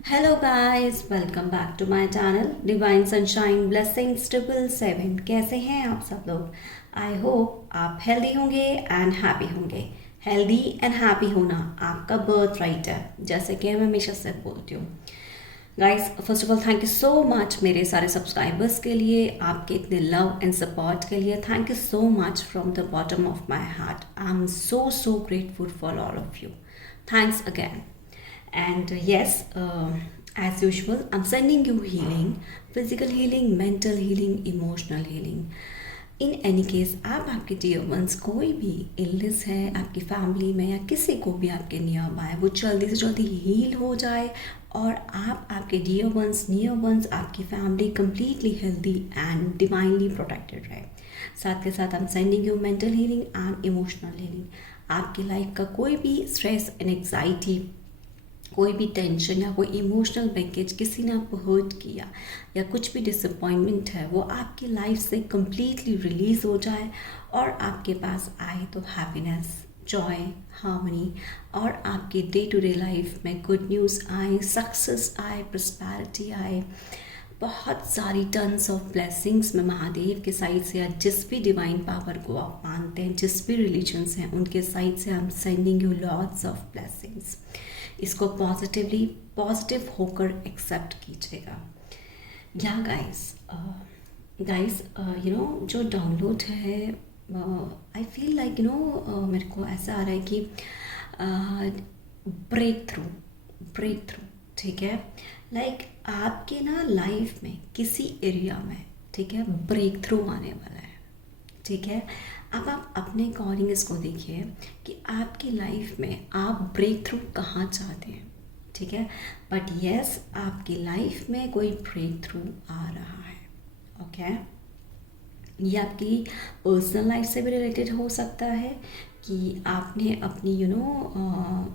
Hello guys, welcome back to my channel Divine Sunshine Blessings 777। कैसे हैं आप सब लोग? आई होप आप हेल्दी होंगे एंड हैप्पी होंगे। हेल्दी एंड हैप्पी होना आपका बर्थ राइट है, जैसे कि मैं हमेशा से बोलती हूँ। Guys, first of all thank you so much मेरे सारे सब्सक्राइबर्स के लिए, आपके इतने लव एंड सपोर्ट के लिए। Thank you so much from the bottom of my heart. I am so grateful for all of you. Thanks again. And yes, as usual, I'm sending you healing, physical healing, mental healing, emotional healing. In any case, आप आपके dear ones कोई भी illness है आपकी family में या किसी को भी आपके नियर बाय, वो जल्दी से जल्दी हील हो जाए और आप आपके डियर वंस, नियर वंस, आपकी family completely healthy and divinely protected रहे। साथ के साथ I am sending you mental healing and emotional healing. आपकी लाइफ का कोई भी स्ट्रेस एंड एंग्जाइटी, कोई भी टेंशन या कोई इमोशनल बैगेज, किसी ने आपको हर्ट किया या कुछ भी डिसअपॉइंटमेंट है, वो आपकी लाइफ से कंप्लीटली रिलीज़ हो जाए और आपके पास आए तो हैप्पीनेस, जॉय, हार्मनी और आपकी डे टू डे लाइफ में गुड न्यूज़ आए, सक्सेस आए, प्रॉस्पेरिटी आए, बहुत सारी टन्स ऑफ ब्लेसिंग्स में महादेव के साइड से या जिस भी डिवाइन पावर को आप मानते हैं, जिस भी रिलीजन्स हैं उनके साइड से I am sending you lots of blessings. इसको पॉजिटिव होकर एक्सेप्ट कीजिएगा। या गाइस, जो डाउनलोड है, आई फील लाइक मेरे को ऐसा आ रहा है कि ब्रेक थ्रू, ठीक है। लाइक आपके ना लाइफ में किसी एरिया में, ठीक है, ब्रेक थ्रू आने वाला है, ठीक है। अब आप अपने अकॉर्डिंग इसको देखिए कि आपकी लाइफ में आप ब्रेक थ्रू कहाँ चाहते हैं, ठीक है। बट यस, आपकी लाइफ में कोई ब्रेक थ्रू आ रहा है, ओके। ये आपकी पर्सनल लाइफ से भी रिलेटेड हो सकता है कि आपने अपनी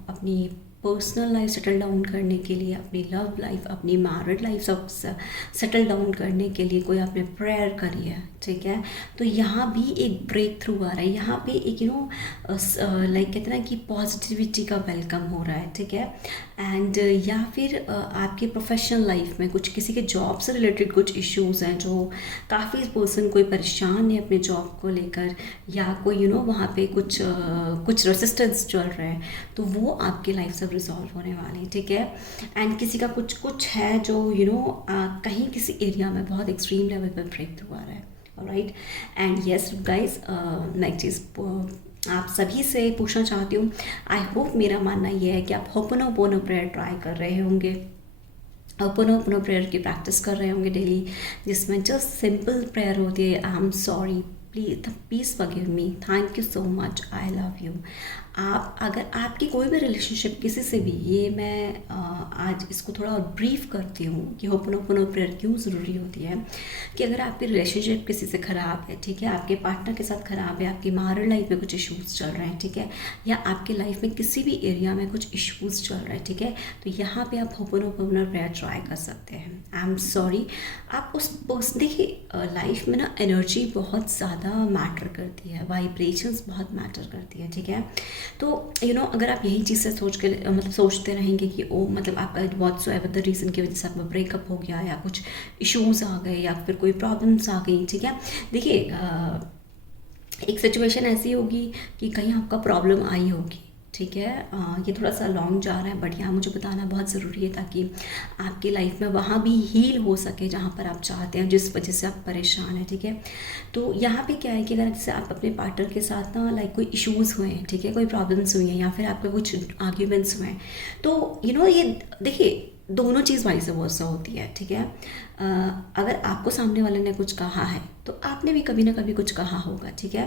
अपनी पर्सनल लाइफ सेटल डाउन करने के लिए, अपनी लव लाइफ, अपनी मैरिड लाइफ सब सेटल डाउन करने के लिए कोई आपने प्रेयर करी है, ठीक है। तो यहाँ भी एक ब्रेक थ्रू आ रहा है, यहाँ पे एक लाइक कहते हैं ना कि पॉजिटिविटी का वेलकम हो रहा है, ठीक है। एंड या फिर आपके प्रोफेशनल लाइफ में कुछ किसी के जॉब से रिलेटेड कुछ इश्यूज़ हैं, जो काफ़ी पर्सन कोई परेशान है अपने जॉब को लेकर, या कोई वहाँ पे कुछ रेसिस्टेंस चल रहा है, तो वो आपकी लाइफ से रिजॉल्व होने वाले हैं, ठीक है। एंड किसी का कुछ है जो कहीं किसी एरिया में बहुत एक्सट्रीम लेवल पर ब्रेक थ्रू आ रहा है, ऑलराइट। एंड यस गाइस, मैं एक चीज़ आप सभी से पूछना चाहती हूँ। आई होप, मेरा मानना ये है कि आप होपोनोपोनो प्रेयर ट्राई कर रहे होंगे, होपोनोपोनो प्रेयर की प्रैक्टिस कर रहे होंगे डेली, जिसमें जस्ट सिंपल प्रेयर होती है, I am sorry, please forgive me, thank you so much, I love you. आप अगर आपकी कोई भी रिलेशनशिप किसी से भी, ये मैं आज इसको थोड़ा और ब्रीफ करती हूँ कि होपोनोपोनो प्रेयर क्यों ज़रूरी होती है। कि अगर आपकी रिलेशनशिप किसी से ख़राब है, ठीक है, आपके पार्टनर के साथ ख़राब है, आपकी मैरिड लाइफ में कुछ इश्यूज़ चल रहे हैं, ठीक है, या आपकी लाइफ में किसी भी एरिया में कुछ इश्यूज़ चल रहे हैं, ठीक है, तो यहाँ पे आप होपोनोपोनो प्रेयर ट्राई कर सकते हैं। आई एम सॉरी, आप उस पर्सन, देखिए लाइफ में ना एनर्जी बहुत ज़्यादा मैटर करती है, वाइब्रेशंस बहुत मैटर करती है, ठीक है। तो अगर आप यही चीज़ से सोचते रहेंगे कि ओ मतलब आपका व्हाट्सएवर द रीज़न की वजह से आपका ब्रेकअप हो गया या कुछ इश्यूज़ आ गए या फिर कोई प्रॉब्लम्स आ गई, ठीक है। देखिए एक सिचुएशन ऐसी होगी कि कहीं आपका प्रॉब्लम आई होगी, ठीक है। ये थोड़ा सा लॉन्ग जा रहा है, बट यहाँ मुझे बताना बहुत ज़रूरी है ताकि आपकी लाइफ में वहाँ भी हील हो सके जहाँ पर आप चाहते हैं, जिस वजह से आप परेशान हैं, ठीक है। तो यहाँ पे क्या है कि अगर जैसे आप अपने पार्टनर के साथ ना लाइक कोई इश्यूज़ हुए हैं, ठीक है, कोई प्रॉब्लम्स हुई हैं या फिर आपके कुछ आर्ग्यूमेंट्स हुए हैं, तो ये देखिए दोनों चीज़ वाइस वर्सा होती है, ठीक है। अगर आपको सामने वाले ने कुछ कहा है तो आपने भी कभी ना कभी कुछ कहा होगा, ठीक है।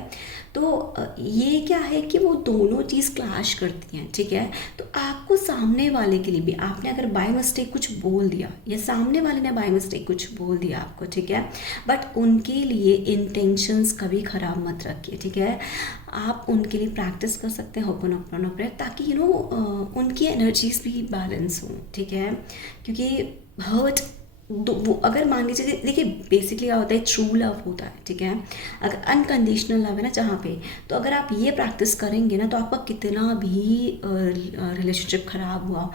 तो ये क्या है कि वो दोनों चीज़ क्लैश करती हैं, ठीक है। तो आपको सामने वाले के लिए भी, आपने अगर बाय मिस्टेक कुछ बोल दिया या सामने वाले ने बाय मिस्टेक कुछ बोल दिया आपको, ठीक है, बट उनके लिए इंटेंशंस कभी ख़राब मत रखिए, ठीक है। आप उनके लिए प्रैक्टिस कर सकते हैं होपोनोपोनो प्रेयर, ताकि उनकी एनर्जीज भी बैलेंस हों, ठीक है। क्योंकि हर्ट वो अगर मान लीजिए देखिए बेसिकली क्या होता है, ट्रू लव होता है, ठीक है, अगर अनकंडीशनल लव है ना जहाँ पे, तो अगर आप ये प्रैक्टिस करेंगे ना तो आपका कितना भी रिलेशनशिप ख़राब हुआ,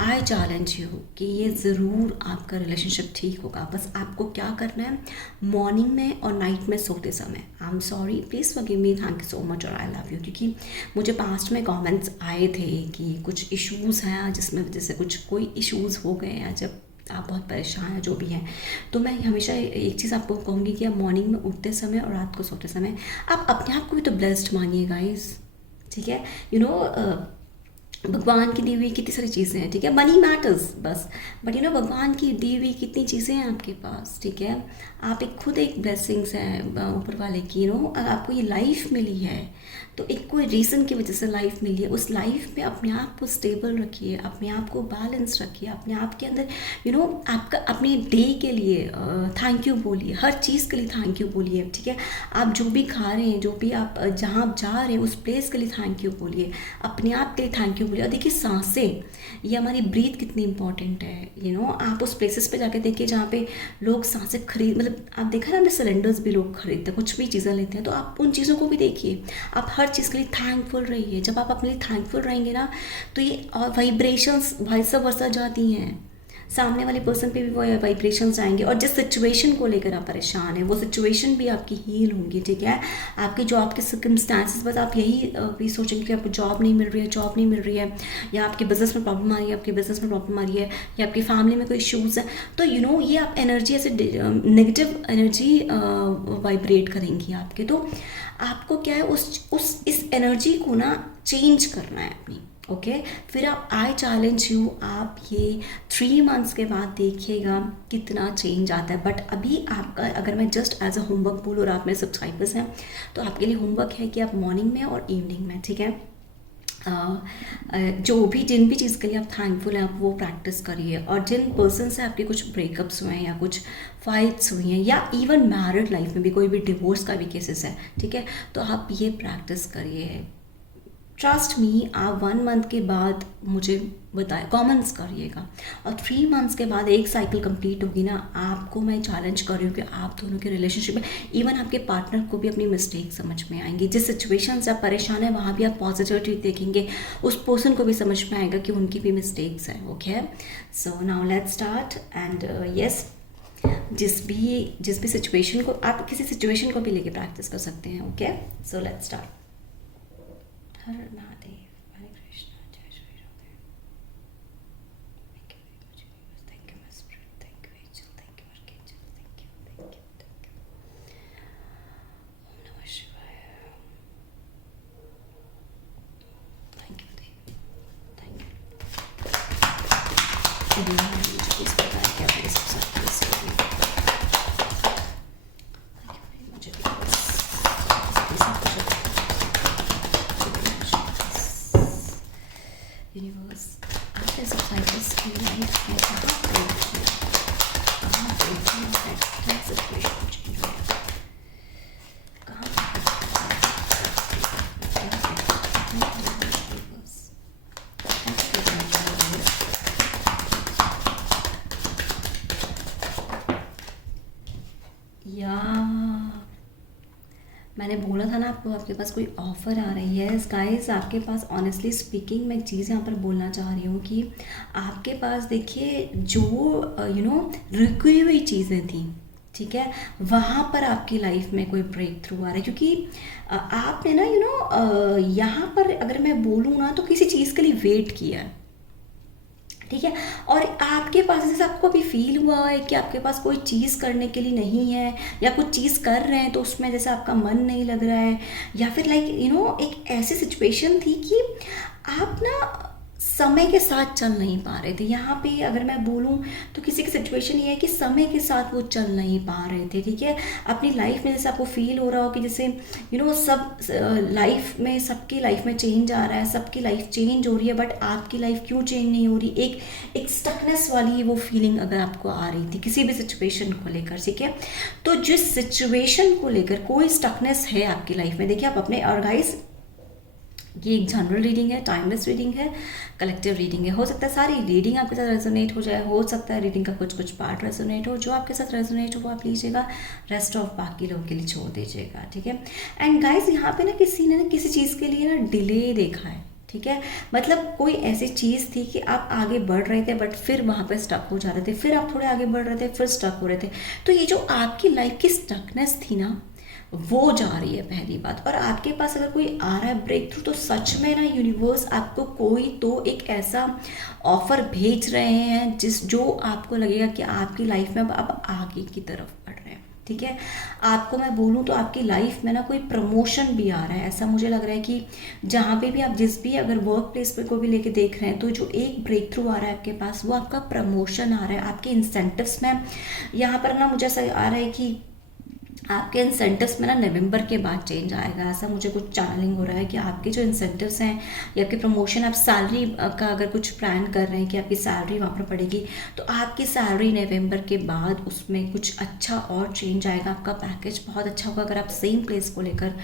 आई चैलेंज यू कि ये ज़रूर आपका रिलेशनशिप ठीक होगा। बस आपको क्या करना है, मॉर्निंग में और नाइट में सोते समय, I am sorry please forgive me, thank you so much और आई लव यू, क्योंकि मुझे पास्ट में कमेंट्स आए थे कि कुछ इश्यूज़ हैं जिसमें वजह से कुछ कोई इश्यूज़ हो गए हैं, जब आप बहुत परेशान हैं जो भी हैं। तो मैं हमेशा एक चीज़ आपको कहूँगी कि आप मॉर्निंग में उठते समय और रात को सोते समय आप अपने आप को भी तो ब्लेस्ड मानिए गाइस, ठीक है। यू नो भगवान की दी हुई कितनी सारी चीज़ें हैं, ठीक है, मनी मैटर्स बस, बट यू नो भगवान की दी हुई कितनी चीज़ें हैं आपके पास, ठीक है। आप एक खुद एक ब्लेसिंग्स हैं ऊपर वाले की, यू नो आपको ये लाइफ मिली है, तो एक कोई रीज़न की वजह से लाइफ मिली है, उस लाइफ में अपने आप को स्टेबल रखिए, अपने आप को बैलेंस रखिए, अपने आप के अंदर यू नो आपका अपने डे के लिए थैंक यू बोलिए, हर चीज़ के लिए थैंक यू बोलिए, ठीक है। आप जो भी खा रहे हैं, जो भी आप जहाँ आप जा रहे हैं उस प्लेस के लिए थैंक यू बोलिए, अपने आप के लिए थैंक यू बोलिए। और देखिए सांसें, ये हमारी ब्रीथ कितनी इंपॉर्टेंट है, यू नो आप उस प्लेसेस पे जाके देखिए जहाँ पे लोग सांसें खरीद, मतलब आप देखा ना, अपने सिलेंडर्स भी लोग खरीदते हैं, कुछ भी चीज़ें लेते हैं, तो आप उन चीज़ों को भी देखिए, आप हर चीज़ के लिए थैंकफुल रहिए। जब आप अपने लिए थैंकफुल रहेंगे ना तो ये वाइब्रेशंस वाइस वर्सा जाती हैं, सामने वाले पर्सन पे भी वो वाइब्रेशंस आएंगे, और जिस सिचुएशन को लेकर आप परेशान हैं वो सिचुएशन भी आपकी हील होंगी, ठीक है। आपके जॉब के सर्कमस्टांसेस, बस आप यही भी सोचेंगे कि आपको जॉब नहीं मिल रही है, जॉब नहीं मिल रही है, या आपके बिजनेस में प्रॉब्लम आ रही है, आपके बिजनेस में प्रॉब्लम आ रही है, या आपकी फैमिली में कोई इश्यूज़ है, तो यू नो ये आप एनर्जी ऐसे नेगेटिव एनर्जी वाइब्रेट करेंगी आपके। तो आपको क्या है उस इस एनर्जी को ना चेंज करना है अपनी, ओके। फिर आप आई चैलेंज यू, आप ये 3 मंथ्स के बाद देखिएगा कितना चेंज आता है। बट अभी आपका अगर मैं जस्ट एज अ होमवर्क बोलूँ और आप मेरे सब्सक्राइबर्स हैं, तो आपके लिए होमवर्क है कि आप मॉर्निंग में और इवनिंग में, ठीक है, जो भी जिन भी चीज़ के लिए आप थैंकफुल हैं आप वो प्रैक्टिस करिए। और जिन पर्सन से आपके कुछ ब्रेकअप्स हुए हैं या कुछ फाइट्स हुई हैं, या इवन मैरिड लाइफ में भी कोई भी डिवोर्स का भी केसेस है, ठीक है, तो आप ये प्रैक्टिस करिए। ट्रस्ट मी, आप 1 मंथ के बाद मुझे बताए, कमेंट्स करिएगा, और 3 मंथ्स के बाद एक साइकिल कंप्लीट होगी ना, आपको मैं चैलेंज कर रही हूँ कि आप दोनों के रिलेशनशिप में इवन आपके पार्टनर को भी अपनी मिस्टेक समझ में आएंगी। जिस सिचुएशन से आप परेशान हैं वहाँ भी आप पॉजिटिविटी देखेंगे, उस पर्सन को भी समझ में आएगा कि उनकी भी मिस्टेक्स हैं, okay. So now let's start and yes, जिस भी सिचुएशन को आप किसी सिचुएशन को भी लेके प्रैक्टिस कर सकते हैं, okay. So let's start. Har Mahadev, Hare Krishna, जय Shri Radhe. Thank you very much universe, thank you my spirit, thank you angel, thank you archangel, thank you. Om नमः शिवाय। Thank you Devi, thank you. मुझे किस प्रकार के अपने सब साथ में से यूनिवर्स आपके सब्सक्राइबर्स की लाइफ में कहाँ ब्रेकथ्रू है, क्या सिचुएशन चेंज हुआ है, कहाँ या मैंने बोला था ना आपको, आपके पास कोई ऑफ़र आ रही है गाइस। आपके पास ऑनेस्टली स्पीकिंग मैं एक चीज़ यहाँ पर बोलना चाह रही हूँ कि आपके पास देखिए जो यू नो रुकी हुई चीज़ें थी, ठीक है, वहाँ पर आपकी लाइफ में कोई ब्रेक थ्रू आ रहा है, क्योंकि आपने ना यू नो यहाँ पर अगर मैं बोलूँ ना तो किसी चीज़ के लिए वेट किया है, ठीक है, और आपके पास जैसे आपको अभी फील हुआ है कि आपके पास कोई चीज़ करने के लिए नहीं है, या कुछ चीज़ कर रहे हैं तो उसमें जैसे आपका मन नहीं लग रहा है, या फिर लाइक यू नो एक ऐसी सिचुएशन थी कि आप ना समय के साथ चल नहीं पा रहे थे। यहाँ पे अगर मैं बोलूँ तो किसी की सिचुएशन ये है कि समय के साथ वो चल नहीं पा रहे थे, ठीक है। अपनी लाइफ में जैसे आपको फील हो रहा हो कि जैसे यू नो सब लाइफ में, सबकी लाइफ में चेंज आ रहा है, सबकी लाइफ चेंज हो रही है, बट आपकी लाइफ क्यों चेंज नहीं हो रही, एक स्टकनेस वाली वो फीलिंग अगर आपको आ रही थी किसी भी सिचुएशन को लेकर, ठीक है। तो जिस सिचुएशन को लेकर कोई स्टकनेस है आपकी लाइफ में, देखिए आप अपने, और गाइस ये एक जनरल रीडिंग है, टाइमलेस रीडिंग है, कलेक्टिव रीडिंग है, हो सकता है सारी रीडिंग आपके साथ रेजोनेट हो जाए, हो सकता है रीडिंग का कुछ कुछ पार्ट रेजोनेट हो, जो आपके साथ रेजोनेट हो वो आप लीजिएगा, रेस्ट ऑफ बाकी लोगों के लिए छोड़ दीजिएगा, ठीक है। एंड गाइस यहाँ पे ना किसी ने ना किसी चीज़ के लिए ना डिले देखा है, ठीक है, मतलब कोई ऐसी चीज़ थी कि आप आगे बढ़ रहे थे बट फिर वहाँ पे स्टक हो जा रहे थे, फिर आप थोड़े आगे बढ़ रहे थे फिर स्टक हो रहे थे। तो ये जो आपकी लाइफ की स्टकनेस थी ना वो जा रही है पहली बात। और आपके पास अगर कोई आ रहा है ब्रेक थ्रू, तो सच में ना यूनिवर्स आपको कोई तो एक ऐसा ऑफर भेज रहे हैं जो आपको लगेगा कि आपकी लाइफ में अब आप आगे की तरफ बढ़ रहे हैं, ठीक है। आपको मैं बोलूँ तो आपकी लाइफ में ना कोई प्रमोशन भी आ रहा है, ऐसा मुझे लग रहा है कि जहाँ पे भी आप जिस भी अगर वर्क प्लेस पे को भी लेके देख रहे हैं, तो जो एक ब्रेक थ्रू आ रहा है आपके पास वो आपका प्रमोशन आ रहा है, आपके इंसेंटिव्स में यहाँ पर ना मुझे ऐसा आ रहा है कि आपके इंसेंटिव्स में ना नवंबर के बाद चेंज आएगा, ऐसा मुझे कुछ चैनलिंग हो रहा है कि आपके जो इंसेंटिव्स हैं या आपके प्रमोशन, आप सैलरी का अगर कुछ प्लान कर रहे हैं कि आपकी सैलरी वहाँ पर पड़ेगी, तो आपकी सैलरी नवंबर के बाद उसमें कुछ अच्छा और चेंज आएगा, आपका पैकेज बहुत अच्छा होगा अगर आप सेम प्लेस को लेकर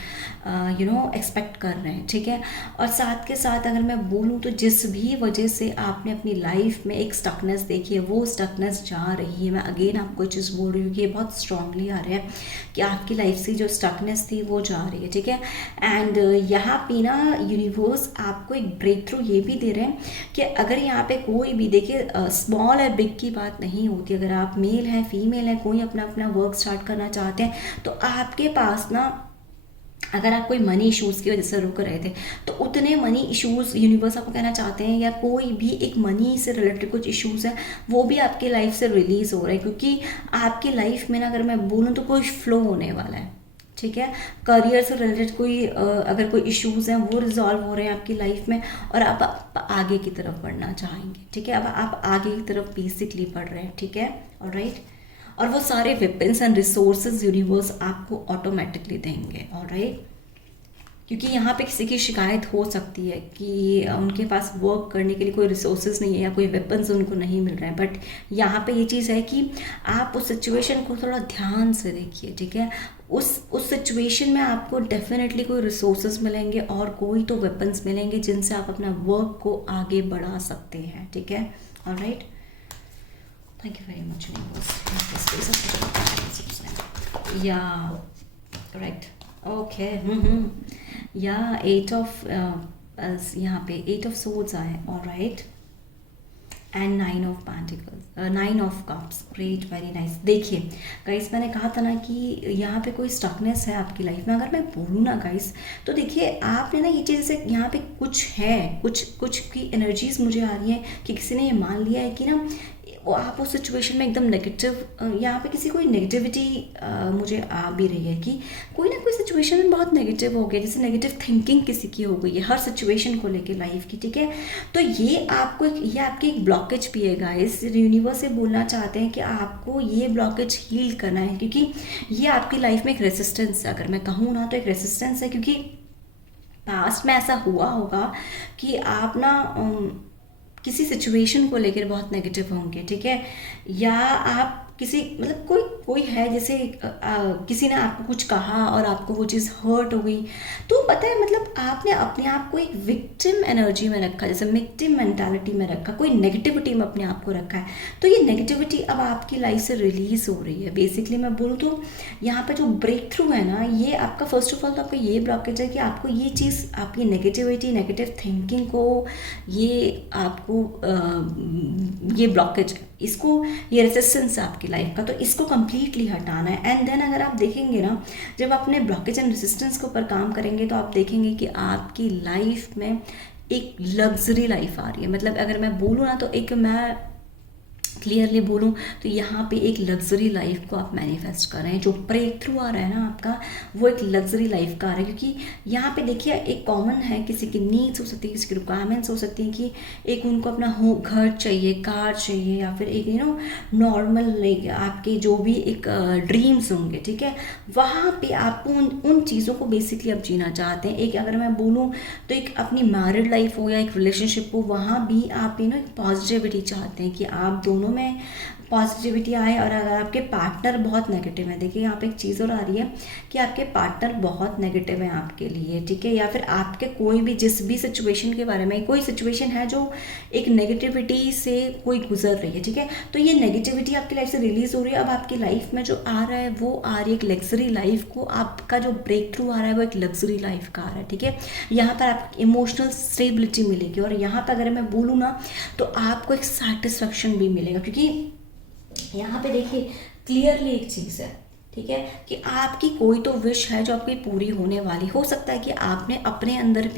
एक्सपेक्ट कर रहे हैं, ठीक है। और साथ के साथ अगर मैं बोलूँ तो जिस भी वजह से आपने अपनी लाइफ में एक स्टकनेस देखी है वो स्टकनेस जा रही है। मैं अगेन आपको चीज़ बोल रही हूँ कि ये बहुत स्ट्रांगली आ रहा है कि आपकी लाइफ से जो स्टकनेस थी वो जा रही है, ठीक है। एंड यहाँ पे ना यूनिवर्स आपको एक ब्रेक थ्रू ये भी दे रहे हैं कि अगर यहाँ पे कोई भी, देखिए स्मॉल और बिग की बात नहीं होती, अगर आप मेल हैं फीमेल हैं, कोई अपना अपना वर्क स्टार्ट करना चाहते हैं, तो आपके पास ना अगर आप कोई मनी इश्यूज़ की वजह से रुक रहे थे, तो उतने मनी इश्यूज़ यूनिवर्स आपको कहना चाहते हैं, या कोई भी एक मनी से रिलेटेड कुछ इश्यूज़ हैं वो भी आपकी लाइफ से रिलीज़ हो रहे हैं, क्योंकि आपकी लाइफ में ना अगर मैं बोलूँ तो कोई फ्लो होने वाला है, ठीक है। करियर से रिलेटेड कोई अगर कोई इश्यूज़ हैं वो रिजॉल्व हो रहे हैं आपकी लाइफ में, और आप आगे की तरफ बढ़ना चाहेंगे, ठीक है। अब आप आगे की तरफ बेसिकली बढ़ रहे हैं, ठीक है, ऑलराइट। और वो सारे वेपन्स एंड रिसोर्सेज यूनिवर्स आपको ऑटोमेटिकली देंगे, ऑलराइट। क्योंकि यहाँ पे किसी की शिकायत हो सकती है कि उनके पास वर्क करने के लिए कोई रिसोर्सेज नहीं है या कोई वेपन्स उनको नहीं मिल रहे हैं, बट यहाँ पे ये चीज़ है कि आप उस सिचुएशन को थोड़ा ध्यान से देखिए, ठीक है। उस सिचुएशन में आपको डेफिनेटली कोई रिसोर्सेज मिलेंगे और कोई तो वेपन्स मिलेंगे जिनसे आप अपना वर्क को आगे बढ़ा सकते हैं, ठीक है, alright. Thank you very much, universe. Yeah, correct. Okay. Yeah, यहाँ पे 8 of swords आए, alright. And 9 of pentacles, 9 of cups, great, very nice. देखिए गाइस, मैंने कहा था ना कि यहाँ पे कोई स्टकनेस है आपकी लाइफ में, अगर मैं बोलूँ ना गाइस, तो देखिए आपने ना ये चीज़ से यहाँ पे कुछ है, कुछ की एनर्जीज मुझे आ रही है कि किसी ने ये मान लिया है कि ना वो आप उस सिचुएशन में एकदम नेगेटिव, यहाँ पे किसी कोई नेगेटिविटी मुझे आ भी रही है कि कोई ना कोई सिचुएशन में बहुत नेगेटिव हो गया, जैसे नेगेटिव थिंकिंग किसी की हो गई है हर सिचुएशन को लेके लाइफ की, ठीक है। तो ये आपकी एक ब्लॉकेज भी है गाइस, यूनिवर्स से बोलना चाहते हैं कि आपको ये ब्लॉकेज हील करना है, क्योंकि ये आपकी लाइफ में एक रेसिस्टेंस है, अगर मैं कहूँ ना तो एक रेसिस्टेंस है, क्योंकि पास्ट में ऐसा हुआ होगा कि आप ना किसी सिचुएशन को लेकर बहुत नेगेटिव होंगे, ठीक है, या आप किसी मतलब कोई है, जैसे किसी ने आपको कुछ कहा और आपको वो चीज़ हर्ट हो गई, तो पता है मतलब आपने अपने आप को एक विक्टिम एनर्जी में रखा, जैसे विक्टिम मेंटालिटी में रखा, कोई नेगेटिविटी में अपने आप को रखा है। तो ये नेगेटिविटी अब आपकी लाइफ से रिलीज़ हो रही है। बेसिकली मैं बोलूँ तो यहाँ पे जो ब्रेक थ्रू है ना, ये आपका फर्स्ट ऑफ ऑल तो आपका ये ब्लॉकेज है कि आपको ये चीज़, आपकी नेगेटिविटी, नेगेटिव थिंकिंग को, ये आपको ये ब्लॉकेज है, इसको, ये रेसिस्टेंस है आपकी लाइफ का, तो इसको कंप्लीटली हटाना है। एंड देन अगर आप देखेंगे ना, जब अपने ब्लॉकेज एंड रेसिस्टेंस के ऊपर काम करेंगे तो आप देखेंगे कि आपकी लाइफ में एक लग्जरी लाइफ आ रही है। मतलब अगर मैं बोलूँ ना, तो एक मैं क्लियरली बोलूँ तो यहाँ पे एक लग्जरी लाइफ को आप मैनिफेस्ट कर रहे हैं। जो ब्रेक थ्रू आ रहा है ना आपका, वो एक लग्जरी लाइफ का आ रहा है, क्योंकि यहाँ पे देखिए एक कॉमन है, किसी की नीड्स हो सकती है, किसी की रिक्वायरमेंट्स हो सकती हैं कि एक उनको अपना घर चाहिए, कार चाहिए, या फिर एक नॉर्मल लाइक आपके जो भी एक ड्रीम्स होंगे, ठीक है, वहाँ पे आप उन चीज़ों को बेसिकली आप जीना चाहते हैं। एक अगर मैं बोलूँ तो एक अपनी मैरिड लाइफ हो या एक रिलेशनशिप हो, वहाँ भी आप एक पॉजिटिविटी चाहते हैं कि आप दोनों में पॉजिटिविटी आए। और अगर आपके पार्टनर बहुत नेगेटिव है, देखिए यहाँ पे एक चीज़ और आ रही है कि आपके पार्टनर बहुत नेगेटिव है आपके लिए, ठीक है, या फिर आपके कोई भी जिस भी सिचुएशन के बारे में, कोई सिचुएशन है जो एक नेगेटिविटी से कोई गुजर रही है, ठीक है, तो ये नेगेटिविटी आपकी लाइफ से रिलीज हो रही है। अब आपकी लाइफ में जो आ रहा है वो आ रही है एक लग्जरी लाइफ को, आपका जो ब्रेक थ्रू आ रहा है वो एक लग्जरी लाइफ का आ रहा है, ठीक है। यहाँ पर आपको इमोशनल स्टेबिलिटी मिलेगी, और यहाँ पर अगर मैं बोलूँ ना तो आपको एक सेटिस्फेक्शन भी मिलेगा, क्योंकि यहाँ पे देखिए क्लियरली एक चीज़ है, ठीक है, कि आपकी कोई तो विश है जो आपकी पूरी होने वाली। हो सकता है कि आपने अपने अंदर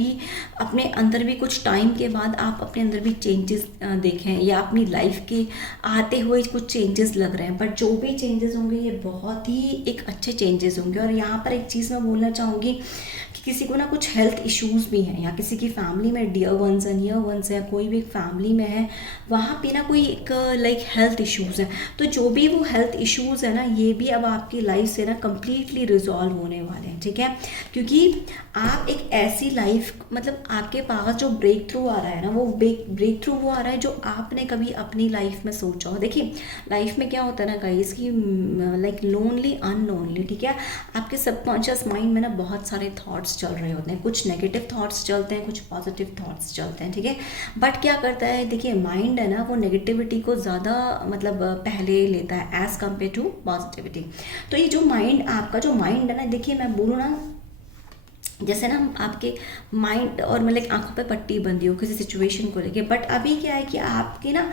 भी कुछ टाइम के बाद आप अपने अंदर भी चेंजेस देखें, या अपनी लाइफ के आते हुए कुछ चेंजेस लग रहे हैं, बट जो भी चेंजेस होंगे ये बहुत ही एक अच्छे चेंजेस होंगे। और यहाँ पर एक चीज़ मैं बोलना चाहूँगी कि किसी को ना कुछ हेल्थ इश्यूज़ भी हैं, या किसी की फैमिली में डियर वंस है, नियर वंस है, कोई भी एक फैमिली में है, वहाँ पे ना कोई एक लाइक हेल्थ इश्यूज़ है, तो जो भी वो हेल्थ इश्यूज़ है ना, ये भी अब आपकी लाइफ से ना कम्प्लीटली रिजॉल्व होने वाले हैं, ठीक है, क्योंकि आप एक ऐसी लाइफ, मतलब आपके पास जो ब्रेक थ्रू आ रहा है ना, वो ब्रेक थ्रू वो आ रहा है जो आपने कभी अपनी लाइफ में सोचा हो। देखिए लाइफ में क्या होता है ना गाइस कि लाइक लोनली अनलोनली, ठीक है, आपके सबकॉन्शियस माइंड में ना बहुत सारे थॉट्स चल रहे होते हैं, कुछ नेगेटिव थॉट्स चलते हैं, कुछ पॉजिटिव थॉट्स चलते हैं, ठीक है, बट क्या करता है, देखिए माइंड है ना वो नेगेटिविटी को ज़्यादा मतलब पहले लेता है एज़ कम्पेयर टू पॉजिटिविटी। तो ये जो माइंड, आपका जो माइंड है ना, देखिए मैं बोलूँ ना, जैसे ना आपके माइंड और मतलब आंखों पे पट्टी बंधी हो किसी सिचुएशन को लेके, बट अभी क्या है कि आपकी ना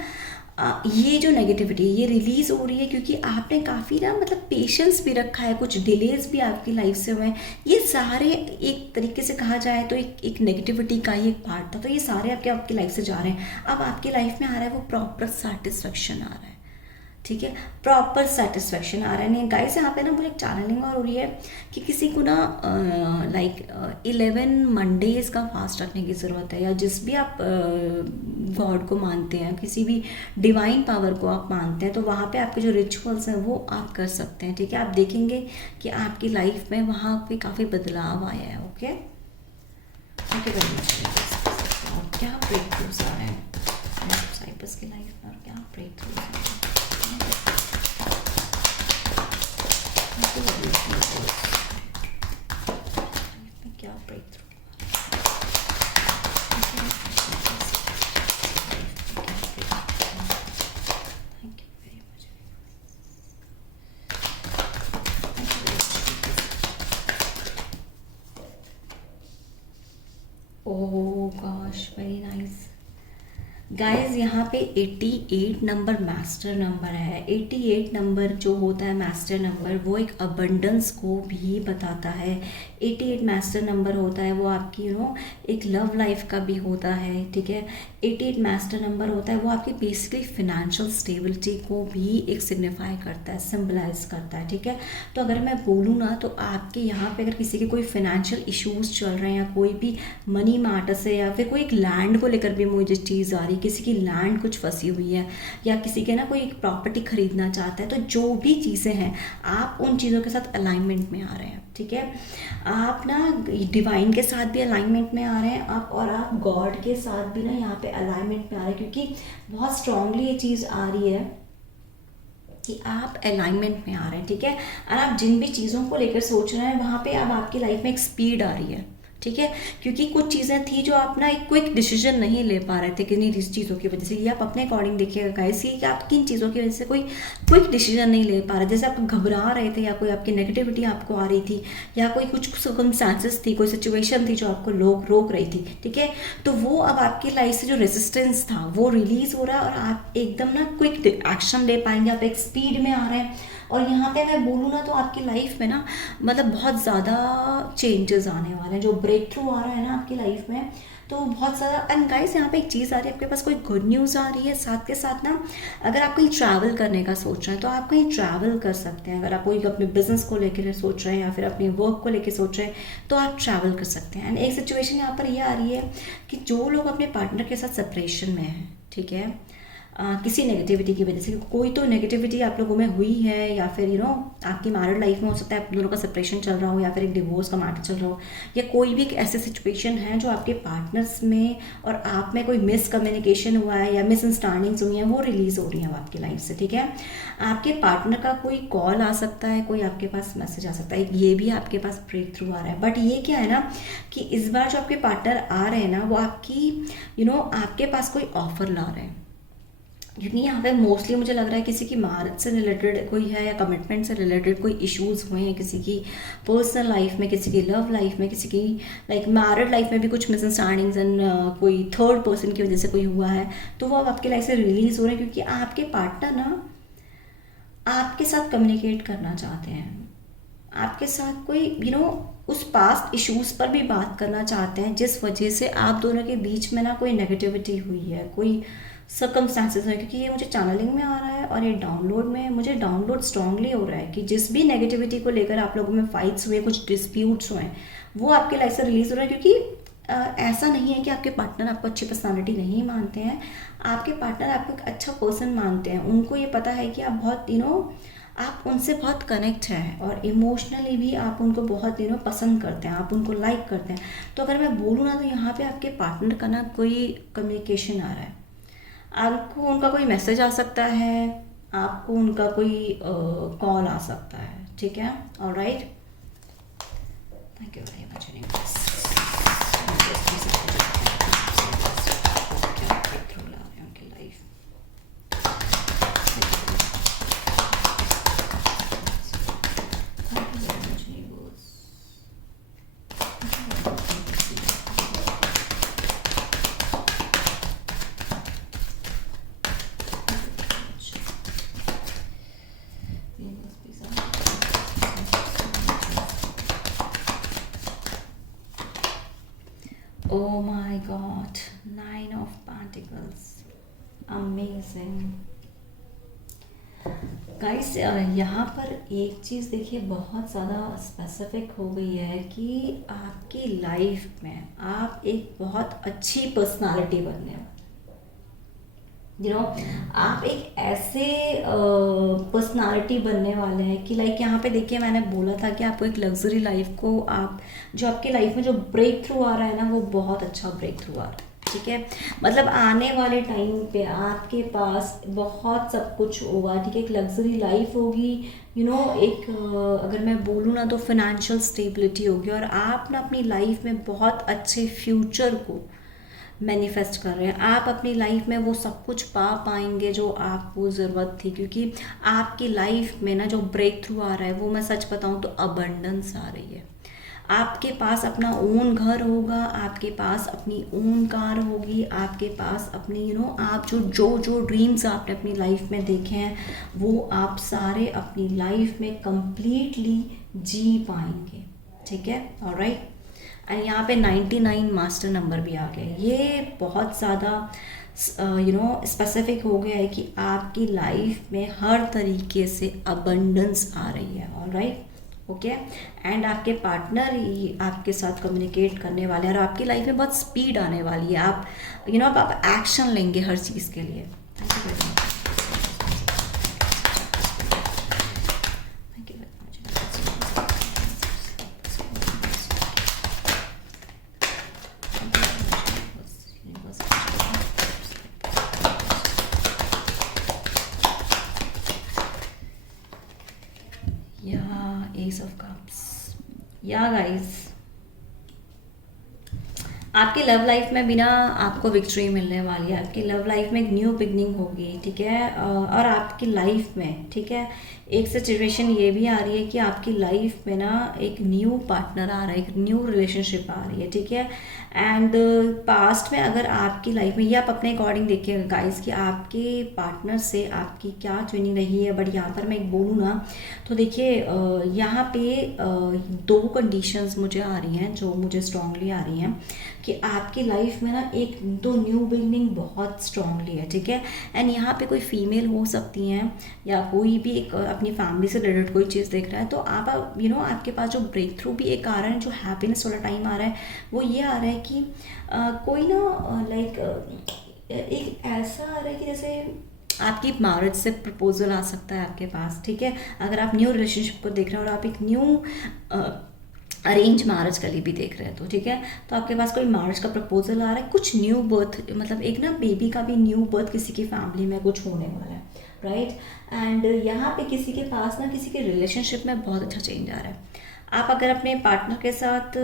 ये जो नेगेटिविटी ये रिलीज़ हो रही है, क्योंकि आपने काफ़ी ना मतलब पेशेंस भी रखा है, कुछ डिलेज भी आपकी लाइफ से हुए हैं, ये सारे एक तरीके से कहा जाए तो एक नेगेटिविटी का ही एक पार्ट था, तो ये सारे आपकी लाइफ से जा रहे हैं। अब आपकी लाइफ में आ रहा है वो प्रॉपर सेटिस्फेक्शन आ रहा है, ठीक है, प्रॉपर सेटिस्फेक्शन आ रहा है। नहीं गाइस, यहाँ पे ना मुझे एक चैनलिंग और हो रही है कि किसी को ना लाइक 11 मंडेज़ का फास्ट रखने की ज़रूरत है, या जिस भी आप गॉड को मानते हैं, किसी भी डिवाइन पावर को आप मानते हैं, तो वहाँ पे आपके जो रिचुअल्स हैं वो आप कर सकते हैं, ठीक है। आप देखेंगे कि आपकी लाइफ में वहाँ पे काफ़ी बदलाव आया है। ओके ओके, और क्या ब्रेक थ्रूज आ रहे हैं साइप्रस की लाइफ में, और क्या ब्रेक थ्रूज आ रहे हैं, क्या breakthrough, thank you very much. Oh gosh, very nice guys. यहाँ पे 88 नंबर मास्टर नंबर है। 88 नंबर जो होता है मास्टर नंबर, वो एक अबंडेंस को भी बताता है। 88 मास्टर नंबर होता है वो आपकी एक लव लाइफ का भी होता है, ठीक है। 88 मास्टर नंबर होता है वो आपकी बेसिकली फिनेंशियल स्टेबिलिटी को भी एक सिग्निफाई करता है, सिंबलाइज करता है, ठीक है। तो अगर मैं बोलूँ ना तो आपके यहाँ पे अगर किसी के कोई फिनेंशियल इश्यूज चल रहे हैं, या कोई भी मनी मैटर से, या फिर कोई एक लैंड को लेकर भी मुझे चीज़ आ रही, किसी की लैंड कुछ फंसी हुई है, या किसी के ना कोई एक प्रॉपर्टी खरीदना चाहता है, तो जो भी चीज़ें हैं आप उन चीज़ों के साथ अलाइनमेंट में आ रहे हैं, ठीक है। आप ना डिवाइन के साथ भी अलाइनमेंट में आ रहे हैं आप, और आप गॉड के साथ भी ना यहाँ पे अलाइनमेंट में आ रहे हैं, क्योंकि बहुत स्ट्रांगली ये चीज़ आ रही है कि आप अलाइनमेंट में आ रहे हैं, ठीक है। और आप जिन भी चीज़ों को लेकर सोच रहे हैं वहाँ पे अब आपकी लाइफ में एक स्पीड आ रही है, ठीक है, क्योंकि कुछ चीज़ें थी जो आप ना एक क्विक डिसीजन नहीं ले पा रहे थे किन्हीं चीज़ों की वजह से। ये आप अपने अकॉर्डिंग देखिएगा गाइस कि आप किन चीज़ों की वजह से कोई क्विक डिसीजन नहीं ले पा रहे, जैसे आप घबरा रहे थे, या कोई आपकी नेगेटिविटी आपको आ रही थी, या कोई कुछ सर्कमस्टांसेस थी, कोई सिचुएशन थी जो आपको रोक रही थी, ठीक है। तो वो अब आपकी लाइफ से जो रेजिस्टेंस था वो रिलीज हो रहा है, और आप एकदम ना क्विक एक्शन ले पाएंगे, आप एक स्पीड में आ रहे हैं। और यहाँ पे मैं बोलूँ ना तो आपकी लाइफ में ना मतलब बहुत ज़्यादा चेंजेस आने वाले हैं, जो ब्रेक थ्रू आ रहा है ना आपकी लाइफ में, तो बहुत ज़्यादा। एंड गाइस, यहाँ पे एक चीज़ आ रही है, आपके पास कोई गुड न्यूज़ आ रही है, साथ के साथ ना अगर आप कहीं ट्रैवल करने का सोच रहे हैं तो आप कहीं ट्रैवल कर सकते हैं। अगर आप कोई अपने बिजनेस को लेकर सोच रहे हैं, या फिर अपने वर्क को लेकर सोच रहे हैं, तो आप ट्रैवल कर सकते हैं। एंड एक सिचुएशन यहाँ पर ये आ रही है कि जो लोग अपने पार्टनर के साथ सेपरेशन में हैं, ठीक है, किसी नेगेटिविटी की वजह से, कोई तो नेगेटिविटी आप लोगों में हुई है, या फिर आपकी मैरिड लाइफ में हो सकता है आप दोनों का सेपरेशन चल रहा हो, या फिर एक डिवोर्स का मैटर चल रहा हो, या कोई भी एक ऐसी सिचुएशन है जो आपके पार्टनर्स में और आप में कोई मिसकम्युनिकेशन हुआ है या मिसअंडरस्टैंडिंग्स हुई हैं, वो रिलीज़ हो रही हैं आपकी लाइफ से, ठीक है। आपके पार्टनर का कोई कॉल आ सकता है, कोई आपके पास मैसेज आ सकता है, ये भी आपके पास ब्रेक थ्रू आ रहा है। बट ये क्या है ना कि इस बार जो आपके पार्टनर आ रहे हैं ना, वो आपकी आपके पास कोई ऑफर ला रहे हैं, क्योंकि यहाँ पे मोस्टली मुझे लग रहा है किसी की मैरिज से रिलेटेड कोई है, या कमिटमेंट से रिलेटेड कोई इश्यूज हुए हैं किसी की पर्सनल लाइफ में, किसी की लव लाइफ में, किसी की लाइक मैरिड लाइफ में भी कुछ मिसअंडरस्टैंडिंग्स एंड कोई थर्ड पर्सन की वजह से कोई हुआ है, तो वो अब आपकी लाइफ से रिलीज हो रहे हैं, क्योंकि आपके पार्टनर ना आपके साथ कम्युनिकेट करना चाहते हैं, आपके साथ कोई उस पास्ट इश्यूज पर भी बात करना चाहते हैं, जिस वजह से आप दोनों के बीच में ना कोई नेगेटिविटी हुई है, कोई सर्कमस्टांसेस है। क्योंकि ये मुझे चैनलिंग में आ रहा है और ये डाउनलोड में मुझे डाउनलोड स्ट्रांगली हो रहा है कि जिस भी नेगेटिविटी को लेकर आप लोगों में फाइट्स हुए, कुछ डिस्प्यूट्स हुए, वो आपके लाइफ से रिलीज हो रहा है। क्योंकि ऐसा नहीं है कि आपके पार्टनर आपको अच्छी पर्सनालिटी नहीं मानते हैं, आपके पार्टनर आपको एक अच्छा पर्सन मानते हैं, उनको ये पता है कि आप बहुत आप उनसे बहुत कनेक्ट हैं, और इमोशनली भी आप उनको बहुत पसंद करते हैं, आप उनको लाइक करते हैं। तो अगर मैं बोलूँ ना, तो यहाँ पे आपके पार्टनर का ना कोई कम्युनिकेशन आ रहा है, आपको उनका कोई मैसेज आ सकता है, आपको उनका कोई कॉल आ सकता है, ठीक है। Alright, thank you very much. Oh my God, 9 of Pentacles, amazing guys. यहाँ पर एक चीज़ देखिए बहुत ज़्यादा स्पेसिफिक हो गई है कि आपकी लाइफ में आप एक बहुत अच्छी पर्सनालिटी बनने वाले, आप एक ऐसे पर्सनालिटी बनने वाले हैं कि लाइक यहाँ पे देखिए मैंने बोला था कि आपको एक लग्जरी लाइफ को आप जो आपके लाइफ में जो ब्रेक थ्रू आ रहा है ना, वो बहुत अच्छा ब्रेक थ्रू आ रहा है, ठीक है। मतलब आने वाले टाइम पे आपके पास बहुत सब कुछ होगा, ठीक है। एक लग्जरी लाइफ होगी, एक अगर मैं बोलूँ ना तो फिनेंशियल स्टेबिलिटी होगी, और आप ना अपनी लाइफ में बहुत अच्छे फ्यूचर को मैनिफेस्ट कर रहे हैं। आप अपनी लाइफ में वो सब कुछ पा पाएंगे जो आपको ज़रूरत थी, क्योंकि आपकी लाइफ में ना जो ब्रेक थ्रू आ रहा है, वो मैं सच बताऊँ तो अबंडेंस आ रही है। आपके पास अपना ओन घर होगा, आपके पास अपनी ओन कार होगी, आपके पास अपनी आप जो जो ड्रीम्स आपने अपनी लाइफ में देखे हैं, वो आप सारे अपनी लाइफ में कंप्लीटली जी पाएंगे, ठीक है। ऑलराइट, एंड यहाँ पे 99 मास्टर नंबर भी आ गया। ये बहुत ज़्यादा स्पेसिफिक हो गया है कि आपकी लाइफ में हर तरीके से अबंडेंस आ रही है। Alright, okay. एंड आपके पार्टनर ही आपके साथ कम्युनिकेट करने वाले हैं, और आपकी लाइफ में बहुत स्पीड आने वाली है। आप आप एक्शन लेंगे हर चीज़ के लिए। Thank you very much. S of cups, या गाइस आपकी लव लाइफ में भी ना आपको विक्ट्री मिलने वाली है। आपकी लव लाइफ में एक न्यू बिगनिंग होगी, ठीक है। और आपकी लाइफ में, ठीक है, एक सिचुएशन ये भी आ रही है कि आपकी लाइफ में ना एक न्यू पार्टनर आ रहा है, एक न्यू रिलेशनशिप आ रही है, ठीक है। एंड पास्ट में अगर आपकी लाइफ में, ये आप अपने अकॉर्डिंग देखिएगा गाइस कि आपके पार्टनर से आपकी क्या ट्यूनिंग रही है। बट यहाँ पर मैं एक बोलूँ ना तो देखिए यहाँ पे दो कंडीशंस मुझे आ रही हैं जो मुझे स्ट्रांगली आ रही हैं कि आपकी लाइफ में ना एक तो न्यू बिगनिंग बहुत स्ट्रांगली है, ठीक है। एंड यहाँ पे कोई फीमेल हो सकती हैं या कोई भी एक अपनी फैमिली से रिलेटेड कोई चीज़ देख रहा है, तो आप आपके पास जो ब्रेक थ्रू भी एक आ रहा है, जो हैप्पीनेस वाला टाइम आ रहा है, वो ये आ रहा है कि कोई ना लाइक एक ऐसा आ रहा है कि जैसे आपकी मैरिज से प्रपोजल आ सकता है आपके पास, ठीक है। अगर आप न्यू रिलेशनशिप को देख रहे हैं और आप एक न्यू अरेंज मैरिज के लिए भी देख रहे हैं, तो ठीक है, तो आपके पास कोई मैरिज का प्रपोजल आ रहा है, कुछ न्यू बर्थ, मतलब एक ना बेबी का भी न्यू बर्थ किसी की फैमिली में कुछ होने वाला है, राइट। एंड यहाँ पे किसी के पास ना किसी के रिलेशनशिप में बहुत अच्छा चेंज आ रहा है। आप अगर अपने पार्टनर के साथ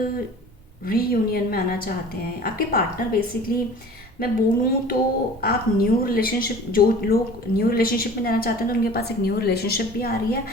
रीयूनियन में आना चाहते हैं, आपके पार्टनर बेसिकली मैं बोलूँ तो आप न्यू रिलेशनशिप, जो लोग न्यू रिलेशनशिप में जाना चाहते हैं तो उनके पास एक न्यू रिलेशनशिप भी आ रही है।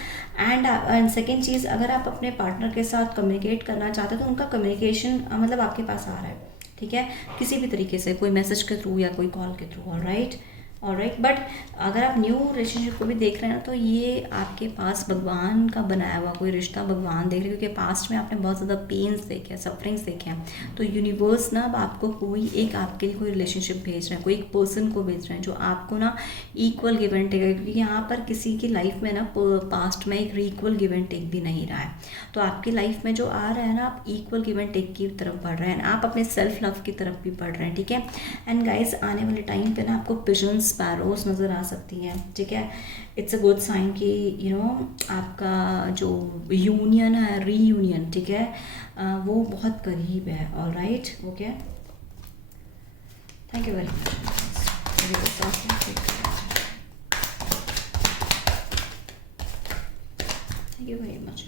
एंड सेकेंड चीज़, अगर आप अपने पार्टनर के साथ कम्युनिकेट करना चाहते हैं तो उनका कम्युनिकेशन मतलब आपके पास आ रहा है, ठीक है, किसी भी तरीके से, कोई मैसेज के थ्रू या कोई कॉल के थ्रू, ऑलराइट। बट अगर आप न्यू रिलेशनशिप को भी देख रहे हैं ना, तो ये आपके पास भगवान का बनाया हुआ कोई रिश्ता भगवान देख रहे हैं, क्योंकि पास्ट में आपने बहुत ज़्यादा पेन्स देखे हैं, सफरिंग्स देखे हैं, तो यूनिवर्स ना अब आपको कोई एक आपके लिए कोई रिलेशनशिप भेज रहे हैं, कोई एक पर्सन को भेज रहे हैं जो आपको ना इक्वल गिव एंड टेक है, क्योंकि यहाँ पर किसी की लाइफ में ना पास्ट में एक इक्वल गिव एंड टेक भी नहीं रहा है। तो आपकी लाइफ में जो आ रहा है ना, आप इक्वल गिव एंड टेक की तरफ बढ़ रहे हैं, आप अपने सेल्फ लव की तरफ भी बढ़ रहे हैं, ठीक है। एंड गाइस, आने वाले टाइम पे ना आपको पिजन्स, स्पैरोज नज़र आ सकती हैं, ठीक है। इट्स अ गुड साइन कि आपका जो यूनियन है, रीयूनियन, ठीक है, वो बहुत करीब है, alright, okay. Thank you very much. Thank you very much.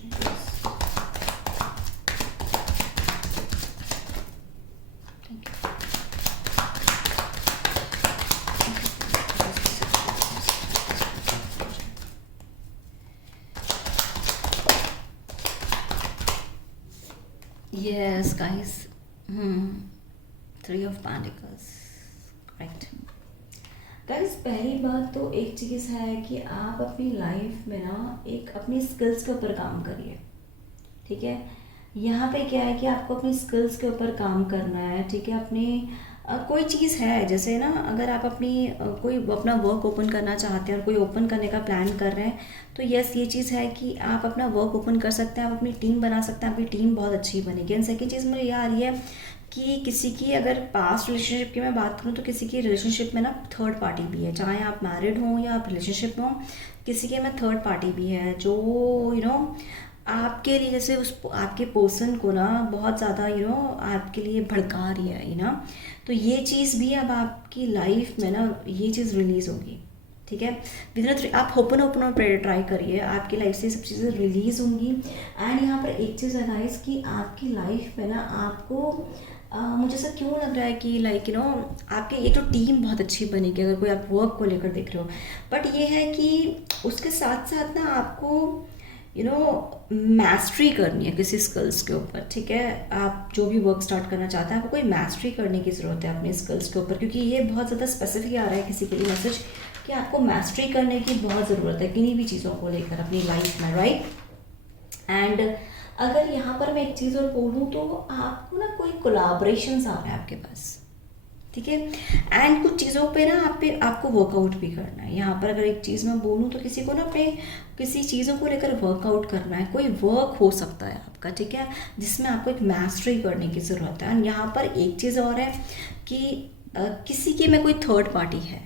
Yes, guys. 3 of Pentacles. Right. Guys, पहली बात तो एक चीज़ है कि आप अपनी लाइफ में ना एक अपनी स्किल्स के ऊपर काम करिए, ठीक है। यहाँ पे क्या है कि आपको अपनी स्किल्स के ऊपर काम करना है, ठीक है। अपने कोई चीज़ है, जैसे ना अगर आप अपनी कोई अपना वर्क ओपन करना चाहते हैं और कोई ओपन करने का प्लान कर रहे हैं, तो यस, ये चीज़ है कि आप अपना वर्क ओपन कर सकते हैं, आप अपनी टीम बना सकते हैं, आपकी टीम बहुत अच्छी बनेगी। एंड सेकेंड चीज़ मुझे ये आ रही है कि किसी की अगर पास्ट रिलेशनशिप की मैं बात करूँ तो किसी की रिलेशनशिप में ना थर्ड पार्टी भी है, चाहे आप मैरिड हों या आप रिलेशनशिप में हों, किसी के में थर्ड पार्टी भी है जो आपके लिए, जैसे उस आपके पर्सन को ना बहुत ज़्यादा आपके लिए भड़का रही है, तो ये चीज़ भी अब आपकी लाइफ में ना ये चीज़ रिलीज़ होगी, ठीक है। विदिन आप ओपन ट्राई करिए, आपकी लाइफ से सब चीज़ें रिलीज़ होंगी। एंड यहाँ पर एक चीज़ है गाइस कि आपकी लाइफ में ना आपको मुझे ऐसा क्यों लग रहा है कि आपके एक तो टीम बहुत अच्छी बनेगी अगर कोई आप वर्क को लेकर देख रहे हो, बट ये है कि उसके साथ साथ ना आपको मैस्ट्री करनी है किसी स्किल्स के ऊपर, ठीक है। आप जो भी वर्क स्टार्ट करना चाहते हैं, आपको कोई मैस्ट्री करने की ज़रूरत है अपने स्किल्स के ऊपर, क्योंकि ये बहुत ज़्यादा स्पेसिफिक आ रहा है किसी के लिए मैसेज कि आपको मैस्ट्री करने की बहुत ज़रूरत है किन्हीं भी चीज़ों को लेकर अपनी लाइफ में, राइट। एंड अगर यहाँ पर मैं एक चीज़ और बोलूँ तो आपको ना कोई कोलाब्रेशंस आ रहे हैं आपके पास, ठीक है। एंड कुछ चीज़ों पे ना आपको वर्कआउट भी करना है। यहाँ पर अगर एक चीज़ मैं बोलूँ तो किसी को ना अपने किसी चीज़ों को लेकर वर्कआउट करना है, कोई वर्क हो सकता है आपका, ठीक है, जिसमें आपको एक मैस्ट्री करने की ज़रूरत है। एंड यहाँ पर एक चीज़ और है कि किसी की में कोई थर्ड पार्टी है,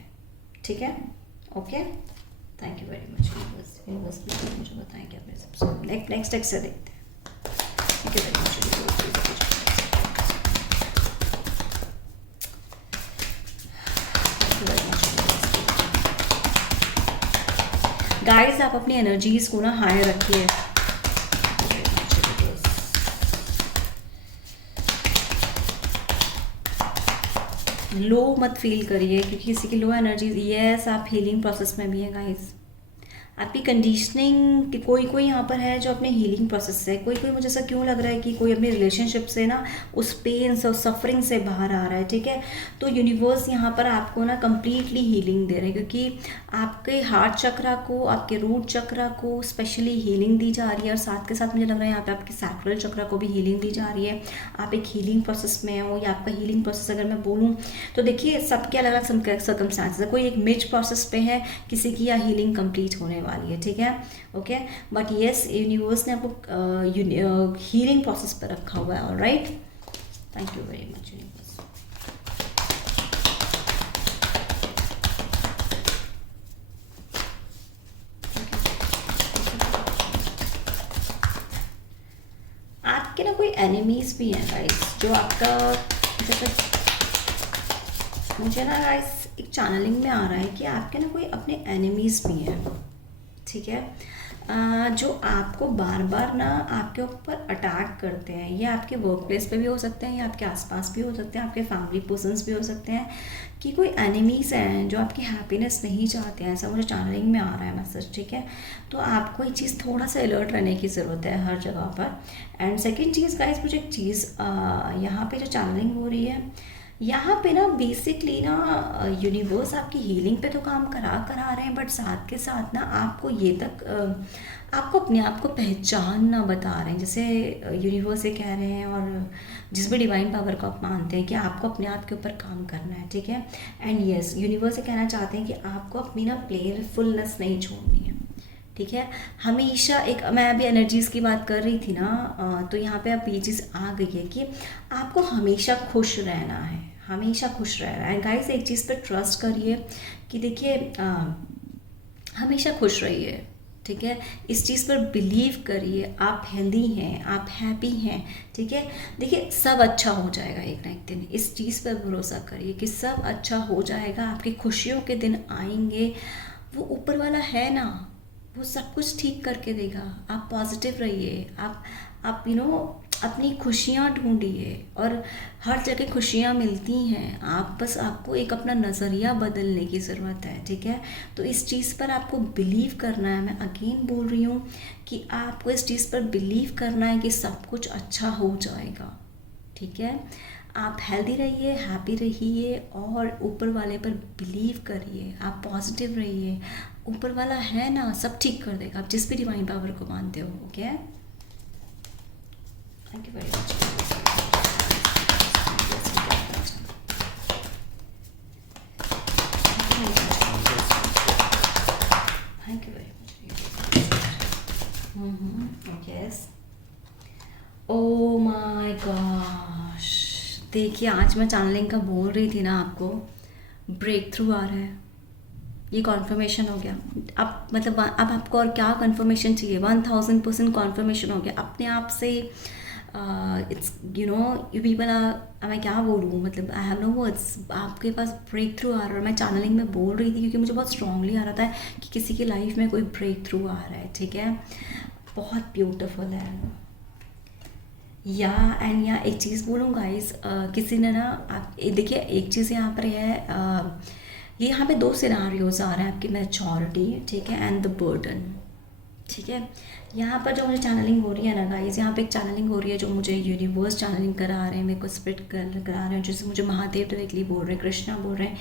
ठीक है, okay. Thank you very much. Universe मुझे बताएं कि अपने सबसे नेक्स्ट से देखते हैं। Thank you very much. Guys, आप अपनी एनर्जीज को ना हाई रखिए। लो मत फील करिए, क्योंकि किसी की लो एनर्जीज, यस, आप हीलिंग प्रोसेस में भी हैं गाइस। आपकी कंडीशनिंग कि कोई यहाँ पर है जो अपने हीलिंग प्रोसेस से, कोई मुझे ऐसा क्यों लग रहा है कि कोई अपने रिलेशनशिप से ना उस पेन से, उस सफरिंग से बाहर आ रहा है, ठीक है। तो यूनिवर्स यहाँ पर आपको ना कम्प्लीटली हीलिंग दे रहे हैं, क्योंकि आपके हार्ट चक्रा को, आपके रूट चक्रा को स्पेशली हीलिंग दी जा रही है, और साथ के साथ मुझे लग रहा है यहाँ पे आपके सैक्रल चक्रा को भी हीलिंग दी जा रही है। आप एक हीलिंग प्रोसेस में हो, या आपका हीलिंग प्रोसेस अगर मैं बोलूँ तो देखिए सबके अलग अलग सर्कमस्टांसेस है, कोई एक मिड प्रोसेस पे है, किसी की या हीलिंग कंप्लीट होने वाली है, ठीक है, ओके। बट यस, यूनिवर्स ने आपको हीलिंग प्रोसेस पर रखा हुआ है, alright. Thank you very much universe. आपके ना कोई एनिमीज़ भी हैं गाइस, जो आपका जैसे मुझे ना गाइस एक चैनलिंग में आ रहा है कि आपके ना कोई अपने एनिमीज़ भी हैं, ठीक है। जो आपको बार बार ना आपके ऊपर अटैक करते हैं, ये आपके वर्क प्लेस पे भी हो सकते हैं, या आपके आसपास भी हो सकते हैं, आपके फैमिली पर्सन्स भी हो सकते हैं, कि कोई एनिमीज़ हैं जो आपकी हैप्पीनेस नहीं चाहते हैं, ऐसा मुझे चैनलिंग में आ रहा है मैसेज, ठीक है। तो आपको ये चीज़ थोड़ा सा अलर्ट रहने की ज़रूरत है हर जगह पर। एंड सेकेंड चीज़ गाइस, मुझे एक चीज़ यहाँ पे जो चैनलिंग हो रही है, यहाँ पे ना बेसिकली ना यूनिवर्स आपकी हीलिंग पे तो काम करा रहे हैं, बट साथ के साथ ना आपको ये तक आपको अपने आप को पहचानना बता रहे हैं। जैसे यूनिवर्स ये कह रहे हैं, और जिस भी डिवाइन पावर को आप मानते हैं, कि आपको अपने आप के ऊपर काम करना है, ठीक है। एंड यस, यूनिवर्स ये कहना चाहते हैं कि आपको अपनी ना प्लेयरफुलनेस नहीं छोड़नी है, ठीक है। हमेशा एक, मैं अभी एनर्जीज़ की बात कर रही थी ना, तो यहाँ पे अब ये चीज़ आ गई है कि आपको हमेशा खुश रहना है, हमेशा खुश रहना है। गाइस एक चीज़ पे ट्रस्ट करिए कि देखिए हमेशा खुश रहिए, ठीक है। इस चीज़ पर बिलीव करिए, आप हेल्दी हैं, आप हैप्पी हैं, ठीक है। देखिए सब अच्छा हो जाएगा एक ना एक दिन, इस चीज़ पर भरोसा करिए कि सब अच्छा हो जाएगा। आपकी खुशियों के दिन आएंगे, वो ऊपर वाला है ना, वो सब कुछ ठीक करके देगा। आप पॉजिटिव रहिए, आप अपनी खुशियाँ ढूंढिए, और हर जगह खुशियाँ मिलती हैं। आप बस आपको एक अपना नज़रिया बदलने की ज़रूरत है, ठीक है। तो इस चीज़ पर आपको बिलीव करना है। मैं अगेन बोल रही हूँ कि आपको इस चीज़ पर बिलीव करना है कि सब कुछ अच्छा हो जाएगा, ठीक है। आप हेल्दी रहिए, हैप्पी रहिए, और ऊपर वाले पर बिलीव करिए, आप पॉजिटिव रहिए। ऊपर वाला है ना, सब ठीक कर देगा, आप जिस भी डिवाइन पावर को मानते हो, okay. Thank you very much. Thank you very much. Yes, oh my gosh, देखिए आज मैं चैनलिंग का बोल रही थी ना आपको, ब्रेक थ्रू आ रहा है, ये कॉन्फर्मेशन हो गया। अब मतलब अब आपको और क्या कॉन्फर्मेशन चाहिए? 1000% कॉन्फर्मेशन हो गया अपने आप से। इट्स यू पीपल आर, मैं क्या बोलूँ, मतलब आई हैव नो वर्ड्स। आपके पास ब्रेक थ्रू आ रहा है। मैं चैनलिंग में बोल रही थी क्योंकि मुझे बहुत स्ट्रांगली आ रहा था कि किसी की लाइफ में कोई ब्रेक थ्रू आ रहा है, ठीक है। बहुत ब्यूटीफुल है या एंड या एक चीज़ बोलूँ गाइस, किसी ने ना, आप देखिए एक चीज़ यहाँ पर है, ये यहाँ पे दो सिनारियोज आ रहे हैं, आपकी मैच्योरिटी, ठीक है, एंड द बर्डन, ठीक है। यहाँ पर जो मुझे चैनलिंग हो रही है ना गाइस, यहाँ पे एक चैनलिंग हो रही है जो मुझे यूनिवर्स चैनलिंग करा रहे हैं, मेरे को स्पिरिट करा रहे हैं, जैसे मुझे महादेव डायरेक्टली बोल रहे हैं, कृष्णा बोल रहे हैं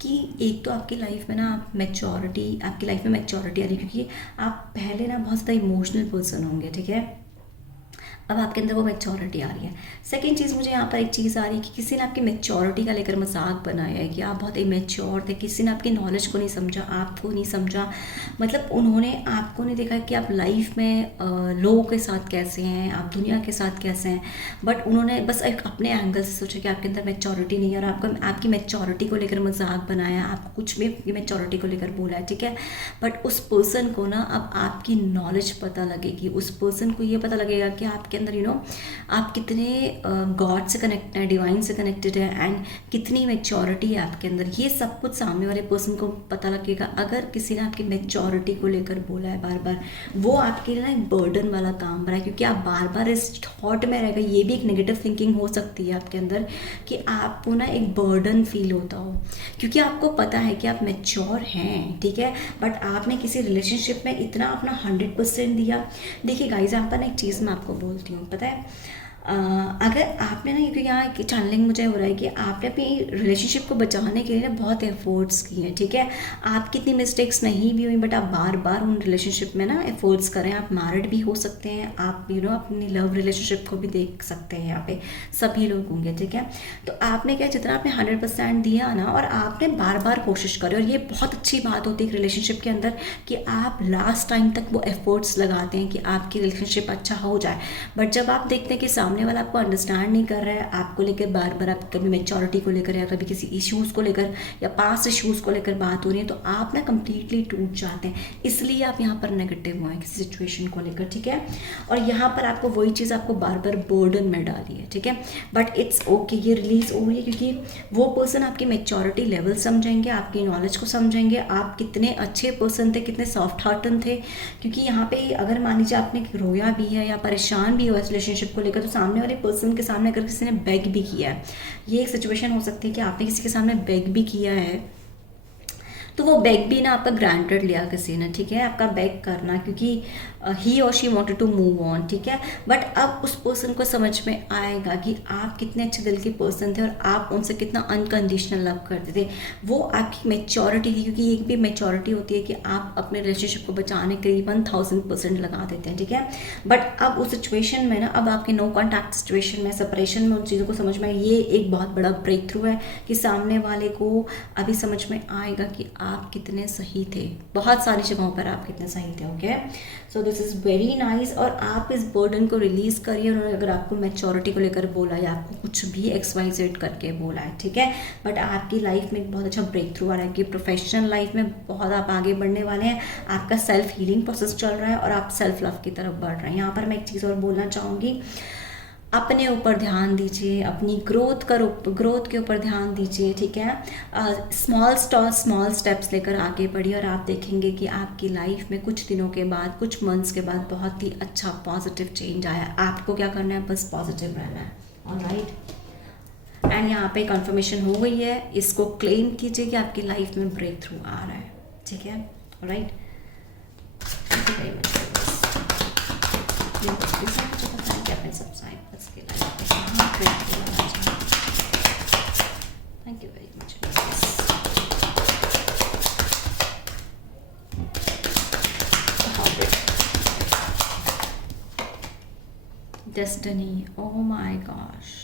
कि एक तो आपकी लाइफ में ना आप मैच्योरिटी, आपकी लाइफ में मैच्योरिटी आ रही है, क्योंकि आप पहले ना बहुत ज़्यादा इमोशनल पर्सन होंगे, ठीक है। अब आपके अंदर वो मैच्योरिटी आ रही है। सेकंड चीज़, मुझे यहाँ पर एक चीज़ आ रही है कि किसी ने आपकी मैच्योरिटी का लेकर मजाक बनाया है कि आप बहुत इमेच्योर थे, किसी ने आपकी नॉलेज को नहीं समझा, आपको नहीं समझा, मतलब उन्होंने आपको नहीं देखा कि आप लाइफ में लोगों के साथ कैसे हैं, आप दुनिया के साथ कैसे हैं, बट उन्होंने बस एक अपने एंगल से सोचा कि आपके अंदर मैच्योरिटी नहीं है, और आपकी मैच्योरिटी को लेकर मजाक बनाया, आपको कुछ भी अपनी मैच्योरिटी को लेकर बोला है, ठीक है। बट उस पर्सन को ना अब आपकी नॉलेज पता लगेगी, उस पर्सन को ये पता लगेगा कि आपके अंदर आप कितने गॉड से कनेक्ट हैं, डिवाइन से कनेक्टेड है, एंड कितनी मैच्योरिटी है आपके अंदर, ये सब कुछ सामने वाले पर्सन को पता लगेगा। अगर किसी ने आपकी मैच्योरिटी को लेकर बोला है बार बार, वो आपके लिए ना एक बर्डन वाला काम बना है, क्योंकि आप बार बार इस थॉट में रहेगा। ये भी एक नेगेटिव थिंकिंग हो सकती है आपके अंदर कि आपको ना एक बर्डन फील होता हो, क्योंकि आपको पता है कि आप मैच्योर हैं, ठीक है, बट आपने किसी रिलेशनशिप में इतना अपना 100% दिया। देखिए गाइस, यहाँ पर ना एक चीज़ मैं आपको बोलती हूँ, पता है, अगर आपने ना, क्योंकि यहाँ चैनलिंग मुझे हो रहा है कि आपने अपनी रिलेशनशिप को बचाने के लिए ना बहुत एफर्ट्स किए हैं, ठीक है। आप कितनी मिस्टेक्स नहीं भी हुई, बट आप बार बार उन रिलेशनशिप में ना एफर्ट्स करें। आप मैरिड भी हो सकते हैं, आप अपनी लव रिलेशनशिप को भी देख सकते हैं, यहाँ पे सभी लोग होंगे, ठीक है। तो आपने क्या, जितना आपने 100% दिया ना, और आपने बार बार कोशिश करी, और ये बहुत अच्छी बात होती है एक रिलेशनशिप के अंदर कि आप लास्ट टाइम तक वो एफर्ट्स लगाते हैं कि आपकी रिलेशनशिप अच्छा हो जाए। बट जब आप देखते हैं कि सामने सामने वाला आपको अंडरस्टैंड नहीं कर रहा है, आपको लेकर बार बार आप कभी मैच्योरिटी को लेकर या कभी किसी इश्यूज़ को लेकर या पास्ट इश्यूज़ को लेकर बात हो रही है, तो आप ना कम्प्लीटली टूट जाते हैं, इसलिए आप यहाँ पर नेगेटिव हुए हैं किसी सिचुएशन को लेकर, ठीक है। और यहाँ पर आपको वही चीज़ आपको बार बार बर्डन में डाली है, ठीक है, बट इट्स ओके, ये रिलीज हो रही है क्योंकि वो पर्सन आपकी मैच्योरिटी लेवल समझेंगे, आपकी नॉलेज को समझेंगे, आप कितने अच्छे पर्सन थे, कितने सॉफ्ट हार्टन थे। क्योंकि यहाँ पे अगर मान लीजिए आपने रोया भी है या परेशान भी हुआ इस रिलेशनशिप को लेकर, तो सामने वाले पर्सन के सामने अगर किसी ने बेग भी किया है, ये एक सिचुएशन हो सकती है कि आपने किसी के सामने बेग भी किया है, तो वो बेग भी ना आपका ग्रांटेड लिया किसी ने, ठीक है, आपका बेग करना, क्योंकि ही और she wanted to move on, ठीक है। बट अब उस पर्सन को समझ में आएगा कि आप कितने अच्छे दिल के पर्सन थे और आप उनसे कितना अनकंडीशनल लव करते थे। वो आपकी मैच्योरिटी थी, क्योंकि एक भी मैच्योरिटी होती है कि आप अपने रिलेशनशिप को बचाने के लिए 1000% लगा देते हैं, ठीक है। बट अब उस सिचुएशन में ना, अब आपके नो कॉन्टैक्ट सिचुएशन में, सेपरेशन में उन चीज़ों को समझ में, ये एक बहुत बड़ा ब्रेक थ्रू है कि सामने वाले को अभी समझ में आएगा कि आप कितने सही थे, बहुत सारी जगहों पर आप कितने सही थे, okay. So this is very nice. और आप इस बर्डन को रिलीज़ करिए। उन्होंने अगर आपको मैच्योरिटी को लेकर बोला या आपको कुछ भी XYZ करके बोला है, ठीक है, बट आपकी लाइफ में एक बहुत अच्छा ब्रेक थ्रू आ रहा है कि प्रोफेशनल लाइफ में बहुत आप आगे बढ़ने वाले हैं, आपका सेल्फ हीलिंग प्रोसेस चल रहा है और आप सेल्फ लव की तरफ बढ़ रहे हैं। यहाँ पर मैं एक चीज़ और बोलना चाहूँगी, अपने ऊपर ध्यान दीजिए, अपनी ग्रोथ के ऊपर ध्यान दीजिए, ठीक है। स्मॉल स्टेप्स लेकर आगे बढ़िए और आप देखेंगे कि आपकी लाइफ में कुछ दिनों के बाद, कुछ मंथ्स के बाद बहुत ही अच्छा पॉजिटिव चेंज आया। आपको क्या करना है, बस पॉजिटिव रहना है, ऑलराइट। एंड यहाँ पे कंफर्मेशन हो गई है, इसको क्लेम कीजिए कि आपकी लाइफ में ब्रेक थ्रू आ रहा है, ठीक है, alright. Thank you very much. Thank you very much. Destiny, oh my gosh.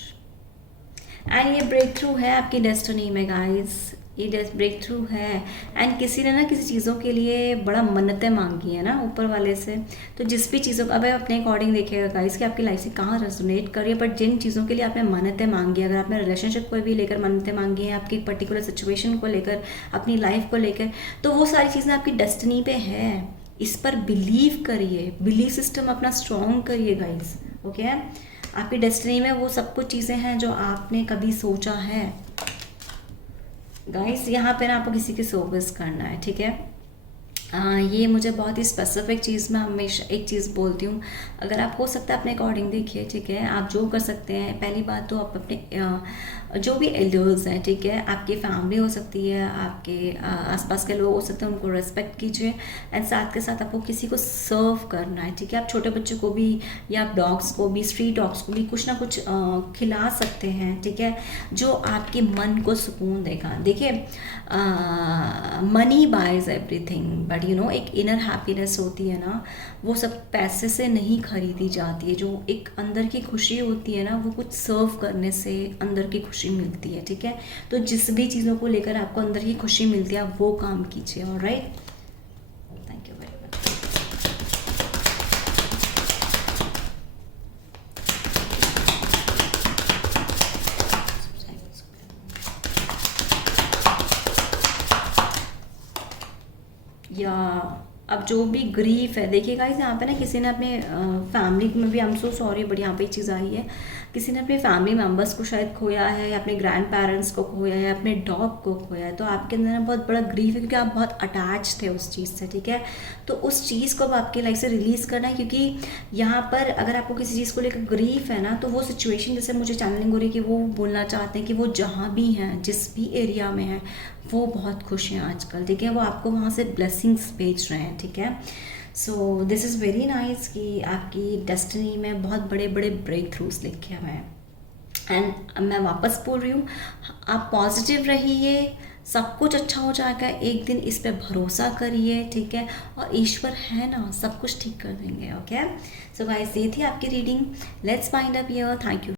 And ये ब्रेक थ्रू है आपकी डेस्टिनी में गाइस, ये ब्रेक थ्रू है। एंड किसी ने ना किसी चीज़ों के लिए बड़ा मन्नतें मांगी है ना ऊपर वाले से, तो जिस भी चीज़ों का, अब अपने अकॉर्डिंग देखिएगा गाइस कि आपकी लाइफ से कहाँ रेजोनेट कर रही है, बट जिन चीज़ों के लिए आपने मन्नतें मांगी, अगर आपने रिलेशनशिप को भी लेकर मन्नतें मांगी हैं, आपकी पर्टिकुलर सिचुएशन को लेकर, अपनी लाइफ को लेकर, तो वो सारी चीज़ें आपकी डेस्टिनी पे है। इस पर बिलीव करिए, बिलीव सिस्टम अपना स्ट्रॉन्ग करिए गाइस, ओके। आपकी डेस्टिनी में वो सब कुछ चीज़ें हैं जो आपने कभी सोचा है गाइस। यहाँ पे ना आपको किसी की सर्विस करना है, ठीक है। ये मुझे बहुत ही स्पेसिफिक चीज़ में हमेशा एक चीज़ बोलती हूँ, अगर आप हो सकता है अपने अकॉर्डिंग देखिए, ठीक है। आप जो कर सकते हैं, पहली बात तो आप अपने जो भी एल्डर्स हैं, ठीक है, आपकी फैमिली हो सकती है, आपके आसपास के लोग हो सकते हैं, उनको रेस्पेक्ट कीजिए। एंड साथ के साथ आपको किसी को सर्व करना है, ठीक है। आप छोटे बच्चों को भी या आप डॉग्स को भी, स्ट्रीट डॉग्स को भी कुछ ना कुछ खिला सकते हैं, ठीक है, जो आपके मन को सुकून देगा। देखिए, money buys everything, but you know एक इनर हैप्पीनेस होती है ना, वो सब पैसे से नहीं खरीदी जाती है। जो एक अंदर की खुशी होती है ना, वो कुछ सर्व करने से अंदर की खुशी मिलती है, ठीक है। तो जिस भी चीज़ों को लेकर आपको अंदर की खुशी मिलती है, आप वो काम कीजिए, alright. Thank you very much. या अब जो भी ग्रीफ है, देखिए गाइस, यहाँ पे ना किसी ने अपने फैमिली में भी, I am so sorry but यहाँ पे चीज़ आई है, किसी ने अपने फैमिली मेम्बर्स को शायद खोया है, या अपने ग्रैंड पेरेंट्स को खोया है, अपने डॉग को खोया है। तो आपके अंदर ना बहुत बड़ा ग्रीफ है, क्योंकि आप बहुत अटैच थे उस चीज़ से, ठीक है। तो उस चीज़ को अब आपकी लाइफ से रिलीज़ करना है, क्योंकि यहाँ पर अगर आपको किसी चीज़ को लेकर ग्रीफ है ना, तो वो सिचुएशन, जैसे मुझे चैनलिंग हो रही है कि वो बोलना चाहते हैं कि वो जहाँ भी हैं, जिस भी एरिया में हैं, वो बहुत खुश हैं आजकल, ठीक है। वो आपको वहाँ से ब्लेसिंग्स भेज रहे हैं, ठीक है। So this is very nice कि आपकी डेस्टिनी में बहुत बड़े बड़े ब्रेक थ्रूज लिखे हुए हैं। एंड मैं वापस बोल रही हूँ, आप पॉजिटिव रहिए, सब कुछ अच्छा हो जाएगा। एक दिन इस पे भरोसा करिए, ठीक है, और ईश्वर है ना, सब कुछ ठीक कर देंगे, ओके। सो गाइस, ये थी आपकी reading. Let's find up here. Thank you.